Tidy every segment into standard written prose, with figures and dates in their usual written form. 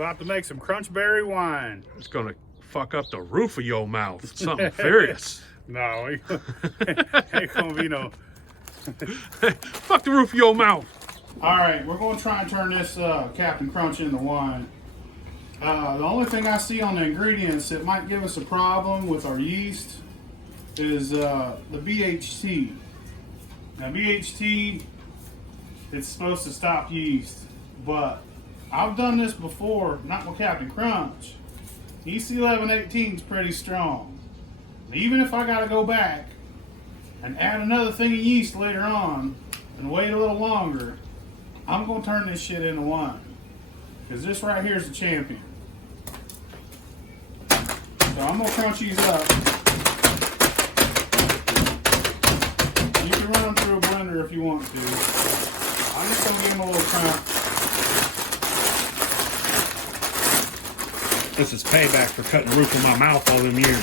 About to make some crunchberry wine. It's gonna fuck up the roof of your mouth. Something serious. No, ain't gonna be no. Fuck the roof of your mouth. All right, we're gonna try and turn this Captain Crunch into wine. The only thing I see on the ingredients that might give us a problem with our yeast is the BHT. Now BHT, it's supposed to stop yeast, but I've done this before, not with Captain Crunch. Yeast 1118 is pretty strong. Even if I gotta go back and add another thing of yeast later on and wait a little longer, I'm gonna turn this shit into wine. Because this right here is the champion. So I'm gonna crunch these up. You can run them through a blender if you want to. I'm just gonna give them a little crunch. This is payback for cutting the roof of my mouth all them years.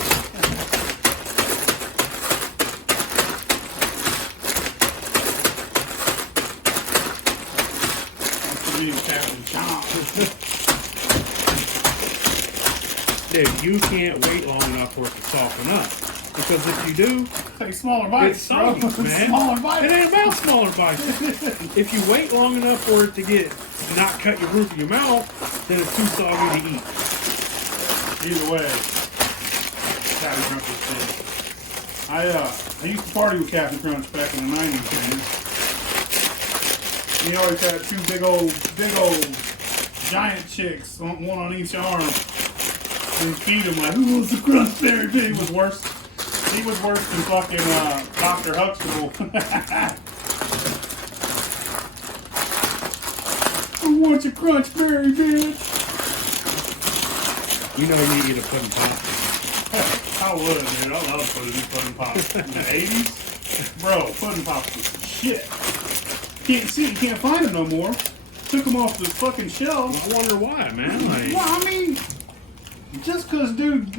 Dude, you can't wait long enough for it to soften up. Because if you do, take smaller bites, it's soggy, man. Smaller bites. It ain't about smaller bites. If you wait long enough for it to not cut your roof of your mouth, then it's too soggy to eat. Either way, Captain Crunch is fun. I used to party with Captain Crunch back in the 90s, man. He always had two big old giant chicks, one on each arm. And feed him like, who wants the crunchberry baby? He was worse than fucking Dr. Huxtable. Who wants a crunchberry, bitch? You know you eat a pudding pop. I would, dude. I love pudding pops. In the 80s? Bro, pudding pops was some shit. You can't find them no more. Took them off the fucking shelf. I wonder why, man. Like, well, I mean, just because dude,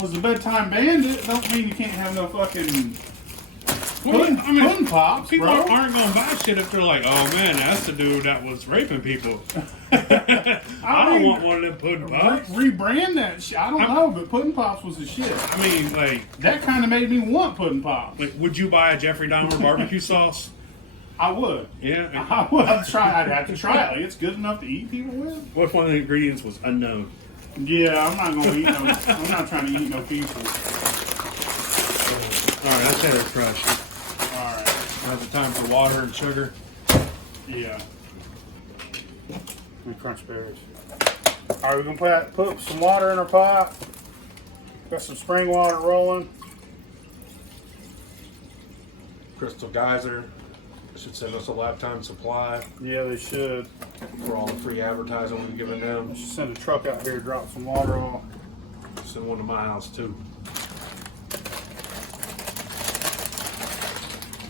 was a bedtime bandit, don't mean you can't have no fucking pudding pops, people bro. aren't gonna buy shit if they're like, oh man, that's the dude that was raping people. I don't want one of them pudding pops. Rebrand that shit. I don't know, but pudding pops was the shit. I mean, like, that kind of made me want pudding pops. Like, would you buy a Jeffrey Dahmer barbecue sauce? I would. Yeah. I would. I'd have to try it. Like, it's good enough to eat people with. What if one of the ingredients was unknown? Yeah, I'm not gonna eat no. I'm not trying to eat no people. All right, let's have it crushed. All right. Now's the time for water and sugar. Yeah. And crunch berries. All right, we're gonna put some water in our pot. Got some spring water rolling. Crystal Geyser should send us a lifetime supply. Yeah, they should. For all the free advertising we've given them. Just send a truck out here to drop some water off. Send one to my house too.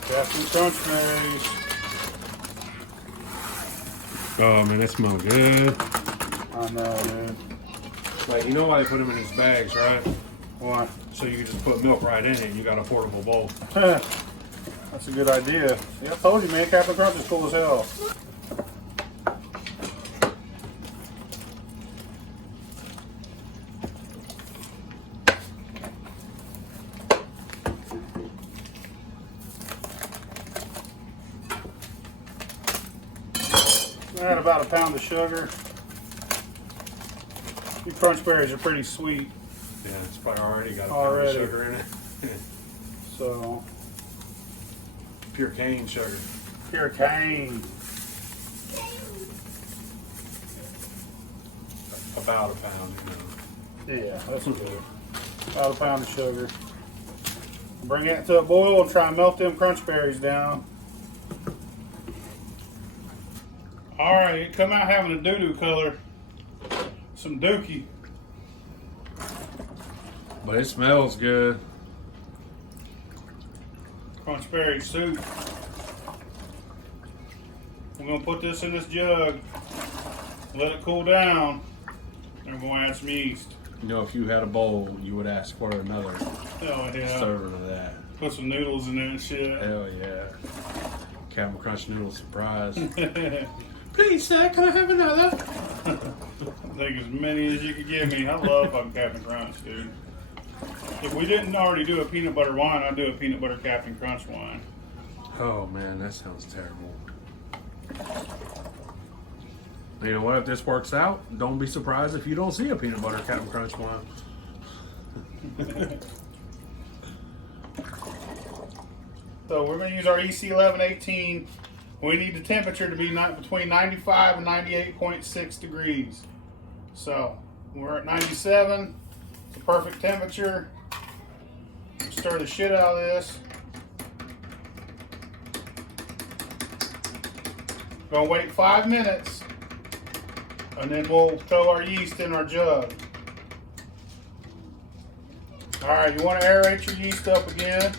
Got some crunch berries. Oh man, that smells good. I know, dude. Like, you know why they put them in these bags, right? Why? So you can just put milk right in it and you got a portable bowl. That's a good idea. See, I told you, man, Captain Crunch is cool as hell. Add about a pound of sugar. These crunch berries are pretty sweet. Yeah, it's probably already got a pound of sugar in it. So, pure cane sugar. Pure cane. About a pound, Yeah, that's good. About a pound of sugar. Bring it to a boil and try and melt them crunch berries down. Alright, it come out having a doo-doo color. Some dookie. But it smells good. Crunch berry soup. We're going to put this in this jug. Let it cool down. And we're going to add some yeast. You know, if you had a bowl, you would ask for another yeah. serving of that. Put some noodles in there and shit. Hell yeah. Captain Crunch noodle surprise. Please, sir, can I have another? you as many as you could give me. I love fucking Captain Crunch, dude. If we didn't already do a peanut butter wine, I'd do a peanut butter Captain Crunch wine. Oh man, that sounds terrible. You know what? If this works out, don't be surprised if you don't see a peanut butter Captain Crunch wine. So we're going to use our EC1118. We need the temperature to be between 95 and 98.6 degrees. So we're at 97. It's a perfect temperature. Stir the shit out of this. Gonna wait 5 minutes, and then we'll throw our yeast in our jug. All right, you want to aerate your yeast up again.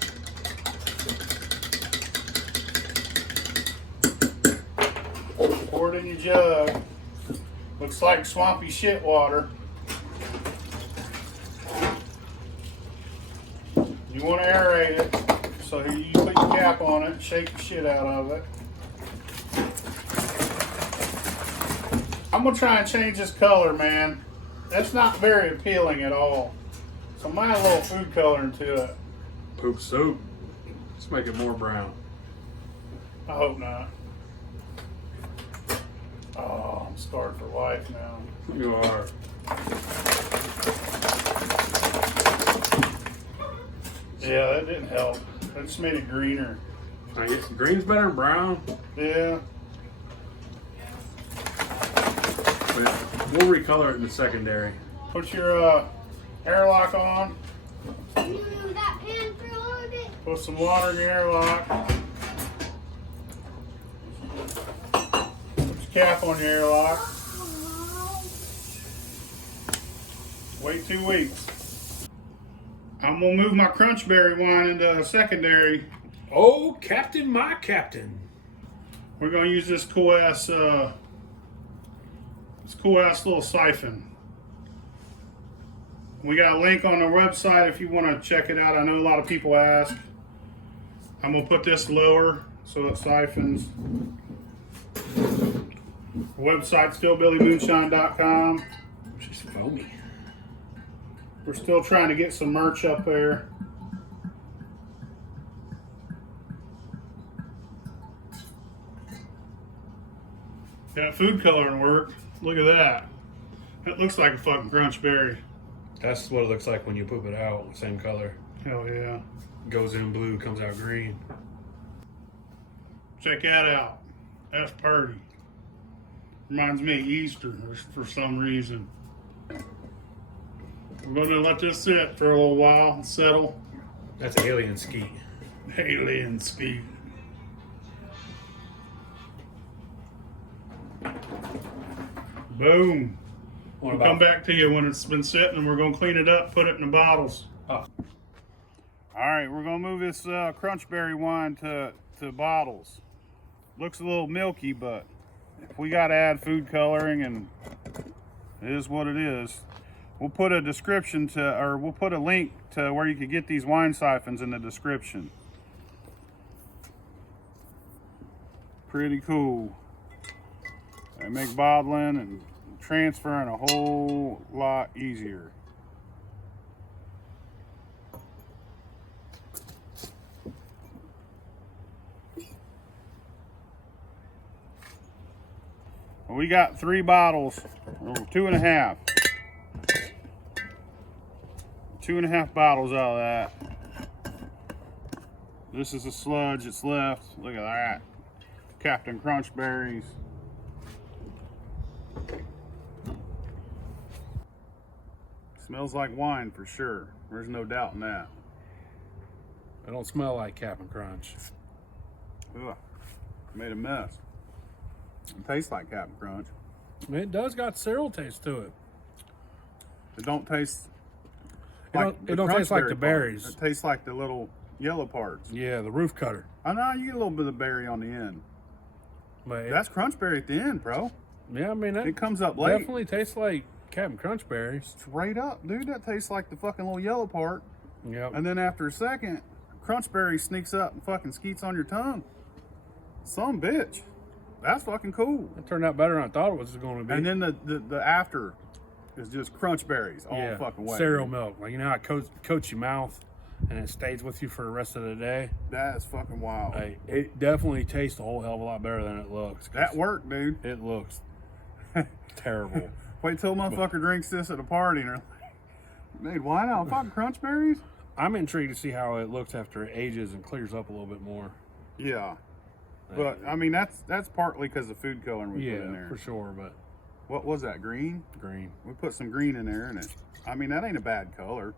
Pour it in your jug. Looks like swampy shit water. You want to aerate it, so here you put your cap on it, shake the shit out of it. I'm gonna try and change this color, man. That's not very appealing at all. So I might add a little food coloring to it. Poop soup. Let's make it more brown. I hope not. Oh, I'm scarred for life now. You are. Yeah, that didn't help. That just made it greener. I guess green's better than brown. Yeah. But we'll recolor it in the secondary. Put your airlock on. Move that pan for a little bit. Put some water in your airlock. Put your cap on your airlock. Wait 2 weeks. I'm gonna move my crunchberry wine into a secondary. Oh, Captain, my Captain. We're gonna use this cool ass little syphon. We got a link on our website if you want to check it out. I know a lot of people ask. I'm gonna put this lower so it siphons. The website's philbillymoonshine.com. She's foamy. We're still trying to get some merch up there. That food coloring worked. Look at that. That looks like a fucking crunch berry. That's what it looks like when you poop it out. Same color. Hell yeah. Goes in blue, comes out green. Check that out. That's pretty. Reminds me of Easter for some reason. We're gonna let this sit for a little while and settle. That's alien skeet. Alien skeet. Boom. We'll come back to you when it's been sitting, and we're gonna clean it up, put it in the bottles. Oh. All right, we're gonna move this crunchberry wine to bottles. Looks a little milky, but if we gotta add food coloring, and it is what it is. We'll put a description we'll put a link to where you could get these wine siphons in the description. Pretty cool. They make bottling and transferring a whole lot easier. We got 3 bottles, or 2.5. 2.5 bottles out of that. This is the sludge that's left. Look at that. Captain Crunch berries. Smells like wine for sure. There's no doubt in that. I don't smell like Captain Crunch. Ugh, made a mess. It tastes like Captain Crunch. It does got cereal taste to it. It don't taste. It don't taste like the berries. It tastes like the little yellow parts. Yeah, the roof cutter. I know you get a little bit of berry on the end. But That's crunchberry at the end, bro. yeah, I mean It comes up late. definitely tastes like Captain Crunch berries. Straight up, dude. That tastes like the fucking little yellow part. Yep. And then after a second, crunchberry sneaks up and fucking skeets on your tongue. Some bitch. That's fucking cool. It turned out better than I thought it was going to be. And then the after is just crunch berries all the fucking way. cereal milk. Like, you know how it coats your mouth and it stays with you for the rest of the day? That is fucking wild. Hey, it definitely tastes a whole hell of a lot better than it looks. That worked, dude. It looks terrible. Wait till a motherfucker drinks this at a party and they're like, dude, why not fucking crunch berries? I'm intrigued to see how it looks after it ages and clears up a little bit more. Yeah. But, I mean, that's partly because of food coloring we put in there. For sure, but What was that, green? green. We put some green in there, and I mean, that ain't a bad color.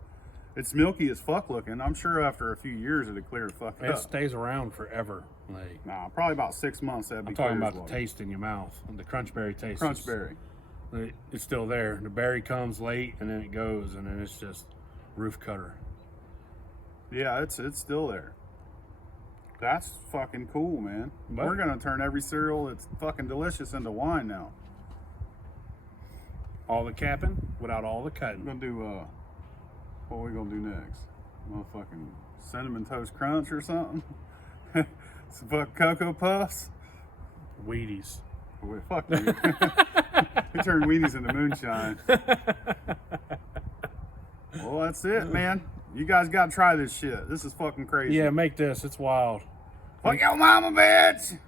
It's milky as fuck looking. I'm sure after a few years it'll clear the fuck It up. stays around forever. Like, Nah, probably about 6 months that'd be I'm talking clear as about the water. taste in your mouth. The crunch berry taste. Crunch berry. It's still there. The berry comes late and then it goes, and then it's just roof cutter. Yeah, it's still there. That's fucking cool, man. But- We're gonna turn every cereal that's fucking delicious into wine now. All the capping without all the We're cutting. gonna do what are we gonna do next? Motherfucking cinnamon toast crunch or something? Some fucking Cocoa Puffs? Wheaties. Well, fuck you. We turned Wheaties into moonshine. Well, that's it, man. You guys gotta try this shit. This is fucking crazy. Yeah, make this. It's wild. Fuck your mama, bitch!